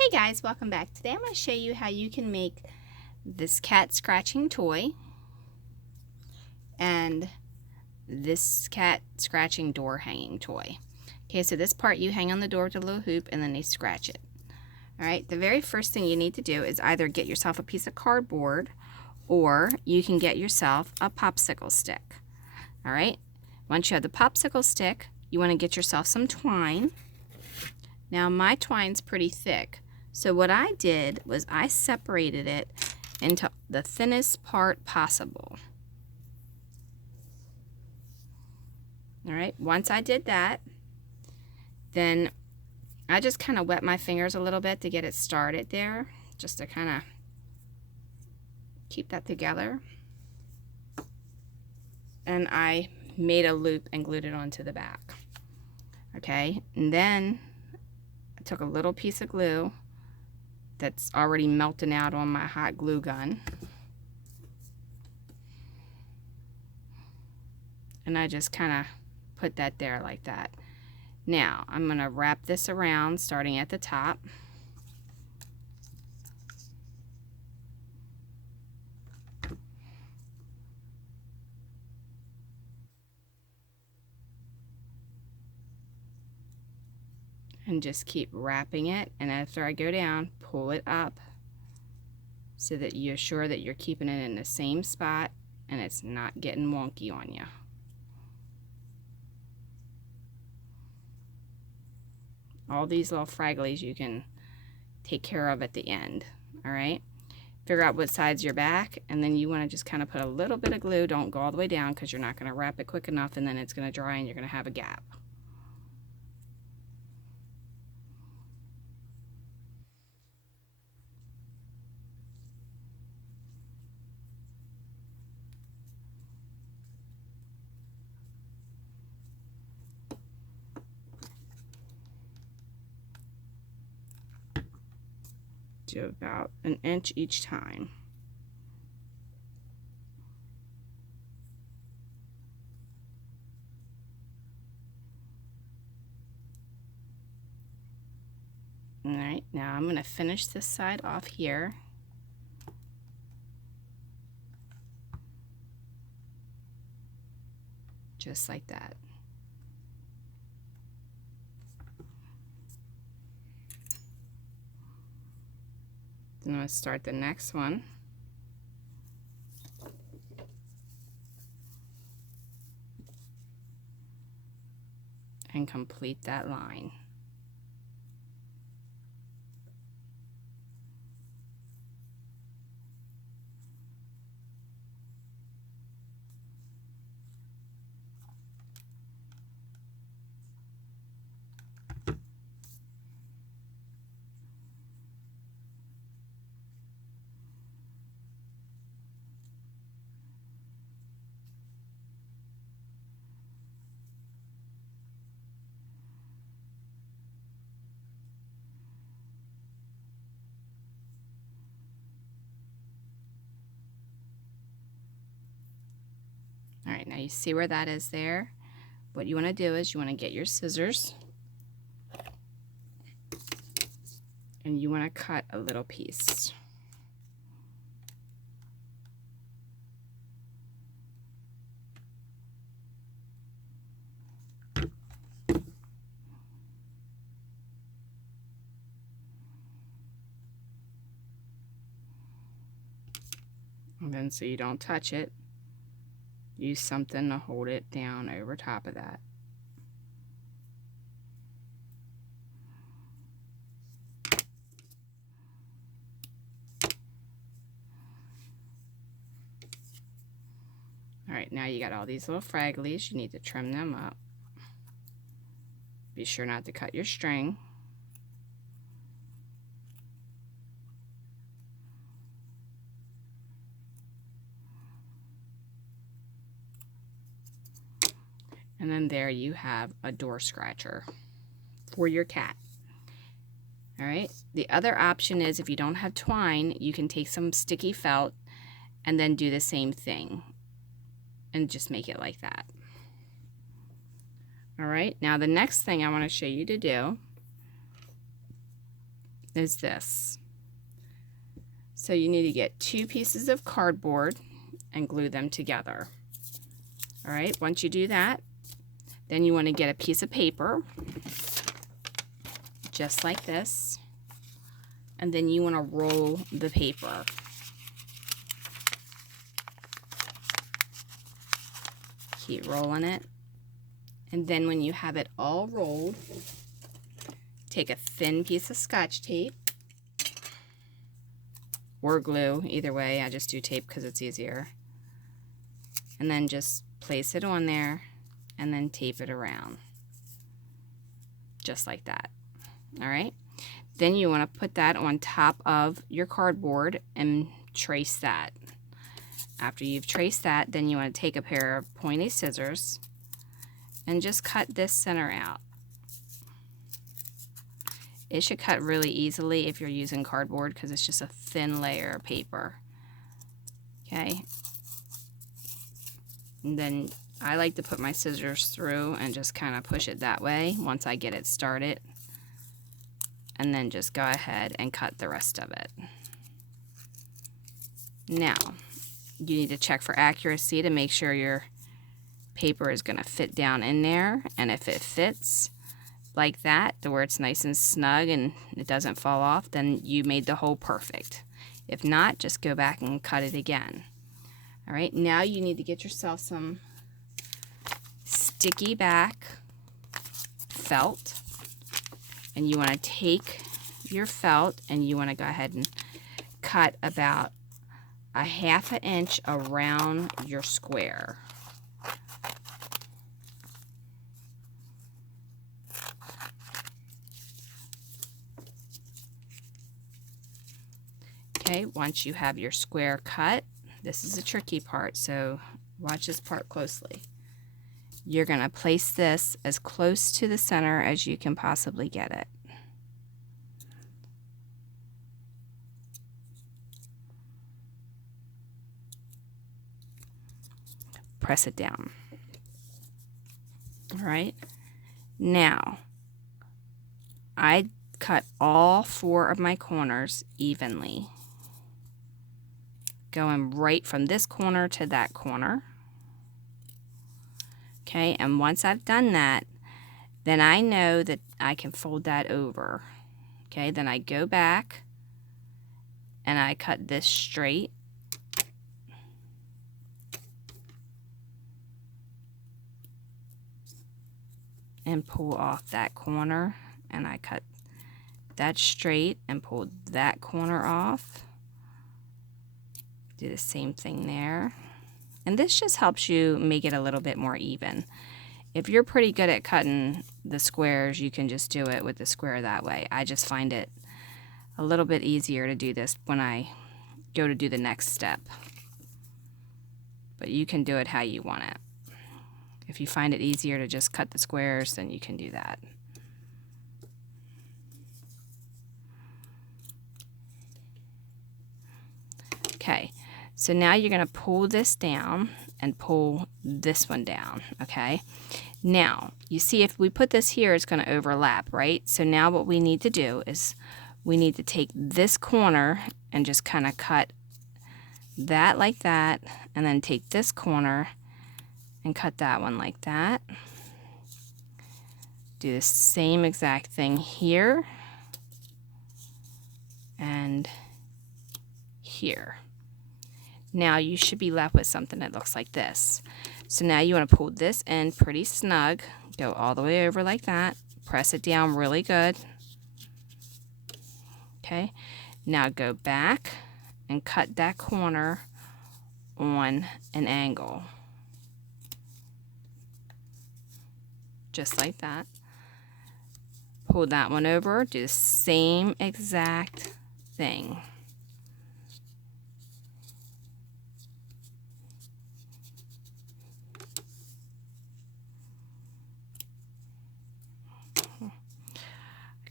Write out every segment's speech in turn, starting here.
Hey guys, welcome back. Today I'm going to show you how you can make this cat scratching toy and this cat scratching door hanging toy. Okay, so this part you hang on the door with a little hoop and then they scratch it. Alright, the very first thing you need to do is either get yourself a piece of cardboard or you can get yourself a popsicle stick. Alright, once you have the popsicle stick, you want to get yourself some twine. Now my twine's pretty thick. So what I did was I separated it into the thinnest part possible. All right, once I did that, then I just kind of wet my fingers a little bit to get it started there, just to kind of keep that together. And I made a loop and glued it onto the back. Okay, and then I took a little piece of glue that's already melting out on my hot glue gun, and I just kind of put that there like that. Now I'm going to wrap this around starting at the top. And just keep wrapping it, and after I go down, pull it up so that you're sure that you're keeping it in the same spot and it's not getting wonky on you. All these little fragglies you can take care of at the end. Alright, figure out what side's your back, and then you want to just kind of put a little bit of glue. Don't go all the way down because you're not going to wrap it quick enough, and then it's going to dry and you're going to have a gap. Do about an inch each time. Alright, now I'm going to finish this side off here. Just like that. Then I'm going to start the next one. And complete that line. Alright, now you see where that is there. What you want to do is you want to get your scissors and you want to cut a little piece. And then so you don't touch it, use something to hold it down over top of that. Alright, now you got all these little fragglies. You need to trim them up. Be sure not to cut your string. And then there you have a door scratcher for your cat. Alright, the other option is if you don't have twine, you can take some sticky felt and then do the same thing and just make it like that. Alright, now the next thing I want to show you to do is this. So you need to get 2 pieces of cardboard and glue them together. All right, once you do that, then you want to get a piece of paper, just like this, and then you want to roll the paper. Keep rolling it, and then when you have it all rolled, take a thin piece of Scotch tape or glue, either way. I just do tape because it's easier, and then just place it on there and then tape it around, just like that. All right, then you want to put that on top of your cardboard and trace that. After you've traced that, then you want to take a pair of pointy scissors and just cut this center out. It should cut really easily if you're using cardboard because it's just a thin layer of paper. Okay, and then I like to put my scissors through and just kind of push it that way once I get it started, and then just go ahead and cut the rest of it. Now, you need to check for accuracy to make sure your paper is going to fit down in there, and if it fits like that to where it's nice and snug and it doesn't fall off, then you made the hole perfect. If not, just go back and cut it again. All right, now you need to get yourself some sticky back felt, and you want to take your felt and you want to go ahead and cut about a 1/2 inch around your square. Okay, once you have your square cut, this is the tricky part, so watch this part closely. You're going to place this as close to the center as you can possibly get it. Press it down. All right, now I cut all 4 of my corners evenly, going right from this corner to that corner. Okay, and once I've done that, then I know that I can fold that over. Okay, then I go back and I cut this straight. And pull off that corner, and I cut that straight and pull that corner off. Do the same thing there. And this just helps you make it a little bit more even. If you're pretty good at cutting the squares, you can just do it with the square that way. I just find it a little bit easier to do this when I go to do the next step. But you can do it how you want it. If you find it easier to just cut the squares, then you can do that. Okay, so now you're going to pull this down and pull this one down, okay? Now, you see if we put this here, it's going to overlap, right? So now what we need to do is we need to take this corner and just kind of cut that like that, and then take this corner and cut that one like that. Do the same exact thing here and here. Now you should be left with something that looks like this. So now you want to pull this in pretty snug, go all the way over like that, press it down really good. Okay, now go back and cut that corner on an angle. Just like that. Pull that one over, do the same exact thing.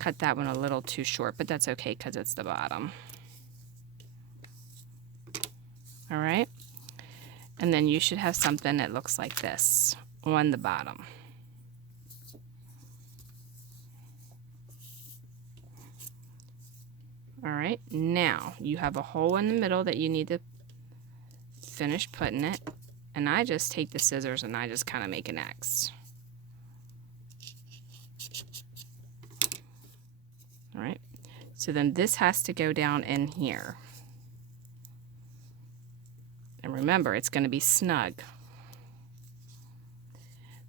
Cut that one a little too short, but that's okay because it's the bottom. All right, and then you should have something that looks like this on the bottom. All right, now you have a hole in the middle that you need to finish putting it. And I just take the scissors and I just kind of make an X. All right, so then this has to go down in here. And remember, it's going to be snug.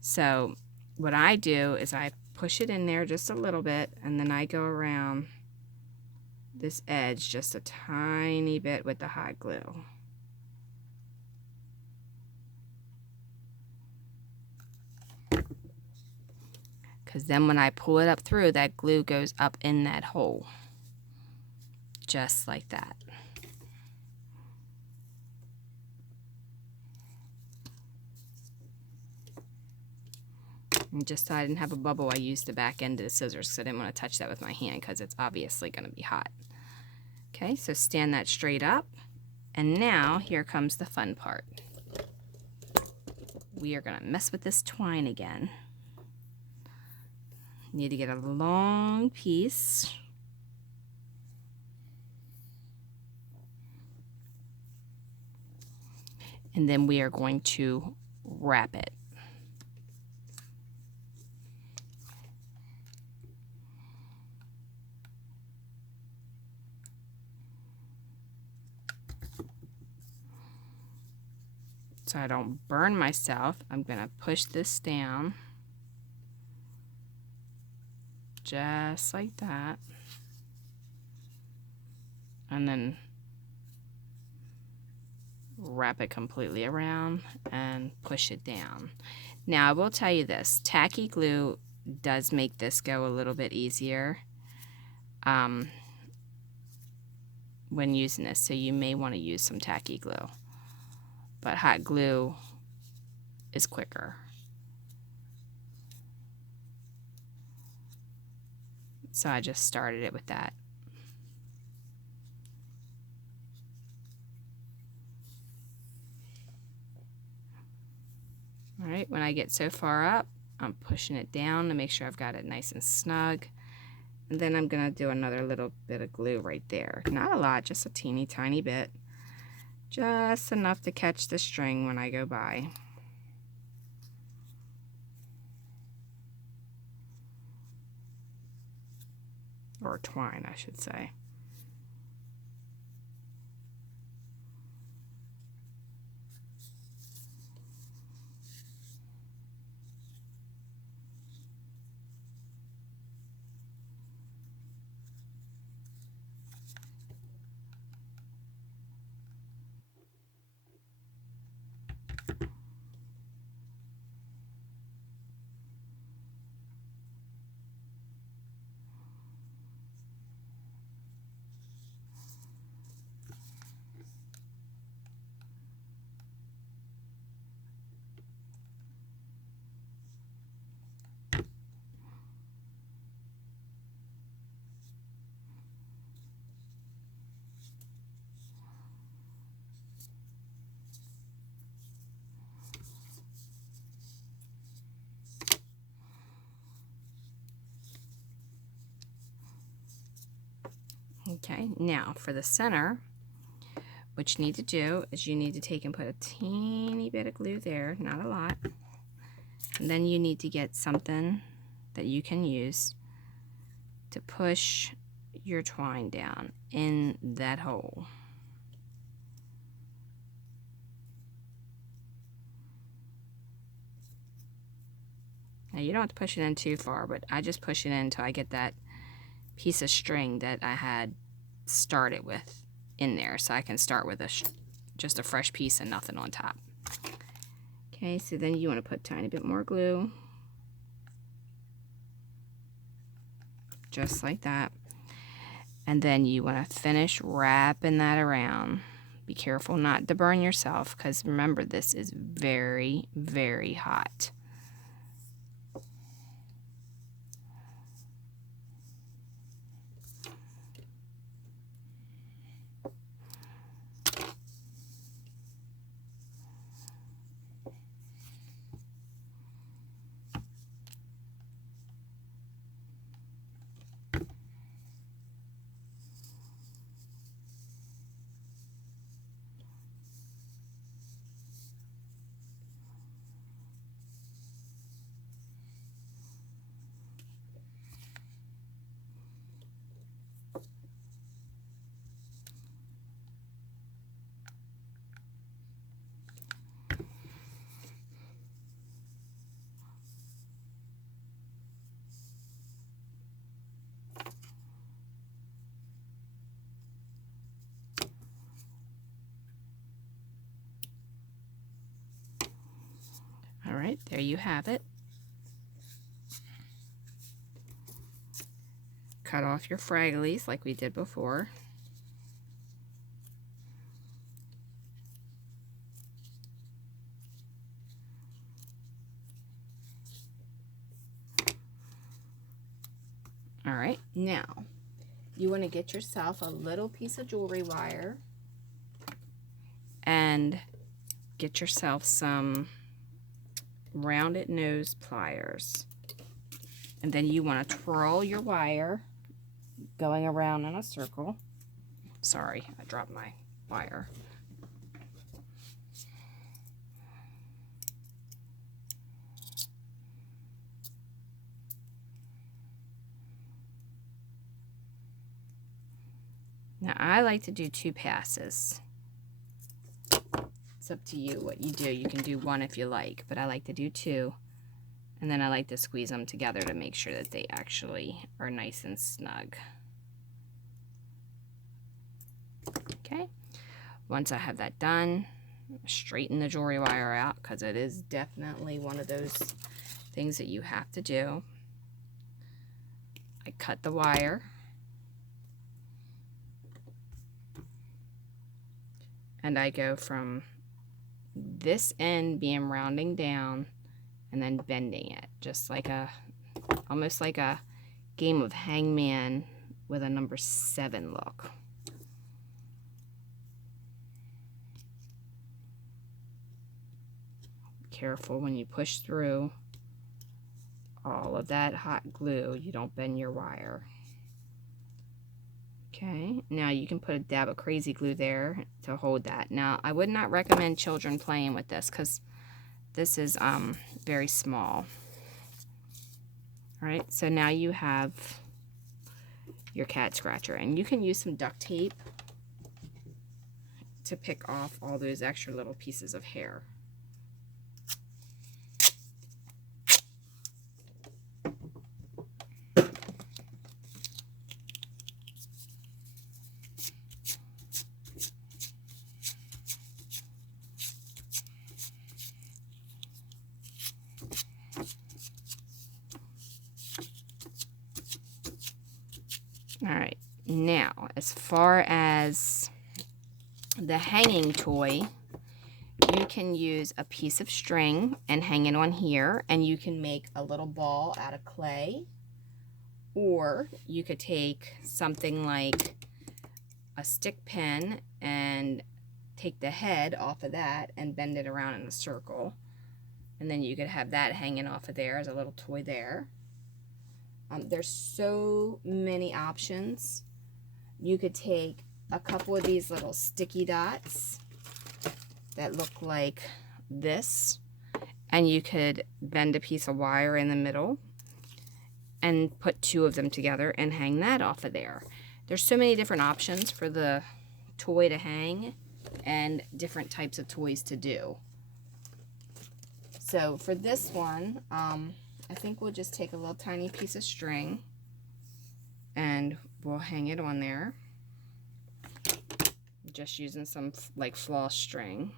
So what I do is I push it in there just a little bit, and then I go around this edge just a tiny bit with the hot glue. Because then when I pull it up through, that glue goes up in that hole. Just like that. And just so I didn't have a bubble, I used the back end of the scissors because I didn't want to touch that with my hand because it's obviously going to be hot. Okay, so stand that straight up. And now here comes the fun part. We are going to mess with this twine again. You need to get a long piece. And then we are going to wrap it. So I don't burn myself, I'm going to push this down just like that, and then wrap it completely around and push it down. Now I will tell you this, tacky glue does make this go a little bit easier when using this, so you may want to use some tacky glue. But hot glue is quicker. So I just started it with that. All right, when I get so far up, I'm pushing it down to make sure I've got it nice and snug. And then I'm gonna do another little bit of glue right there. Not a lot, just a teeny tiny bit. Just enough to catch the string when I go by. Or twine, I should say. Okay, now for the center, what you need to do is you need to take and put a teeny bit of glue there, not a lot. And then you need to get something that you can use to push your twine down in that hole. Now you don't have to push it in too far, but I just push it in until I get that piece of string that I had started with in there, so I can start with just a fresh piece and nothing on top. Okay, so then you want to put a tiny bit more glue, just like that, and then you want to finish wrapping that around. Be careful not to burn yourself, because remember, this is very, very hot. right, there you have it. Cut off your fragglies like we did before. All right, now you want to get yourself a little piece of jewelry wire and get yourself some rounded nose pliers. And then you want to twirl your wire going around in a circle. Sorry, I dropped my wire. Now I like to do 2 passes. It's up to you what you do. You can do 1 if you like, but I like to do 2. And then I like to squeeze them together to make sure that they actually are nice and snug. Okay, once I have that done, straighten the jewelry wire out because it is definitely one of those things that you have to do. I cut the wire. And I go from this end being rounding down and then bending it, just like almost like a game of hangman with a number 7 look. Careful when you push through all of that hot glue, you don't bend your wire. Okay, now you can put a dab of crazy glue there to hold that. Now, I would not recommend children playing with this because this is very small. All right, so now you have your cat scratcher, and you can use some duct tape to pick off all those extra little pieces of hair. All right, now as far as the hanging toy, you can use a piece of string and hang it on here, and you can make a little ball out of clay, or you could take something like a stick pin and take the head off of that and bend it around in a circle, and then you could have that hanging off of there as a little toy there. There's so many options. You could take a couple of these little sticky dots that look like this, and you could bend a piece of wire in the middle and put 2 of them together and hang that off of there. There's so many different options for the toy to hang and different types of toys to do. So for this one, I think we'll just take a little tiny piece of string and we'll hang it on there, just using some like floss string.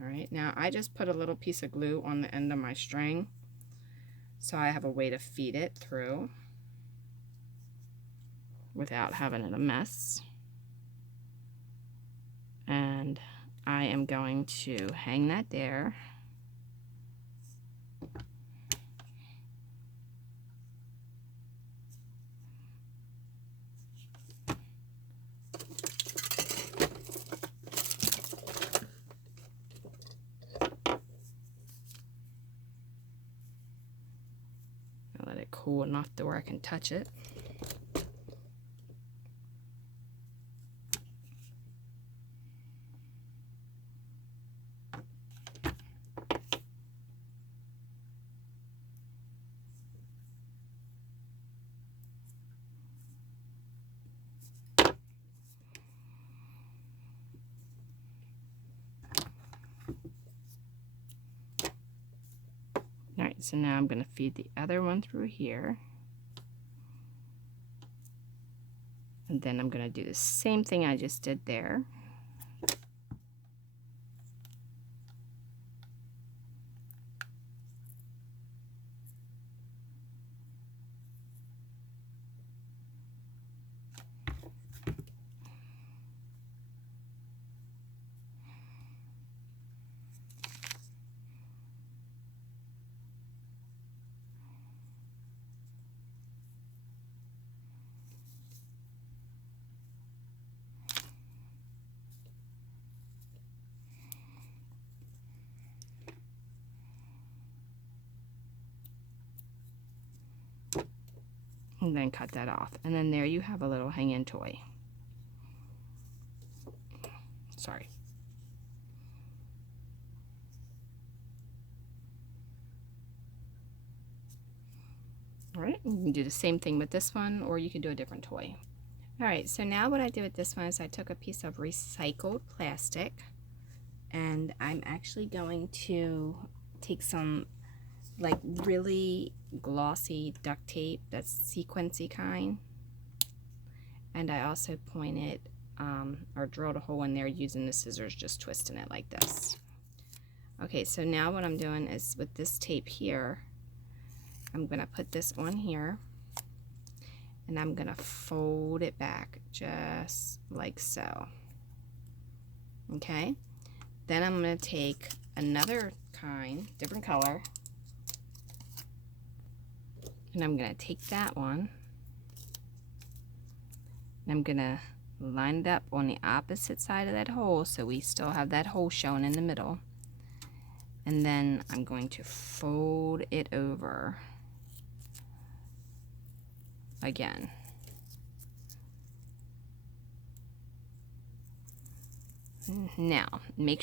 All right, now I just put a little piece of glue on the end of my string so I have a way to feed it through without having it a mess. And I am going to hang that there. I'll let it cool enough to where I can touch it. Alright, so now I'm going to feed the other one through here. And then I'm going to do the same thing I just did there. and then cut that off. And then there you have a little hang-in toy. Sorry. All right, you can do the same thing with this one, or you can do a different toy. All right, so now what I did with this one is I took a piece of recycled plastic, and I'm actually going to take some like really glossy duct tape, that's sequency kind, and I also pointed or drilled a hole in there using the scissors, just twisting it like this. Okay, so now what I'm doing is with this tape here, I'm gonna put this on here, and I'm gonna fold it back just like so. Okay, then I'm gonna take another kind, different color, and I'm gonna take that one, and I'm gonna line it up on the opposite side of that hole so we still have that hole shown in the middle. And then I'm going to fold it over again. Now, make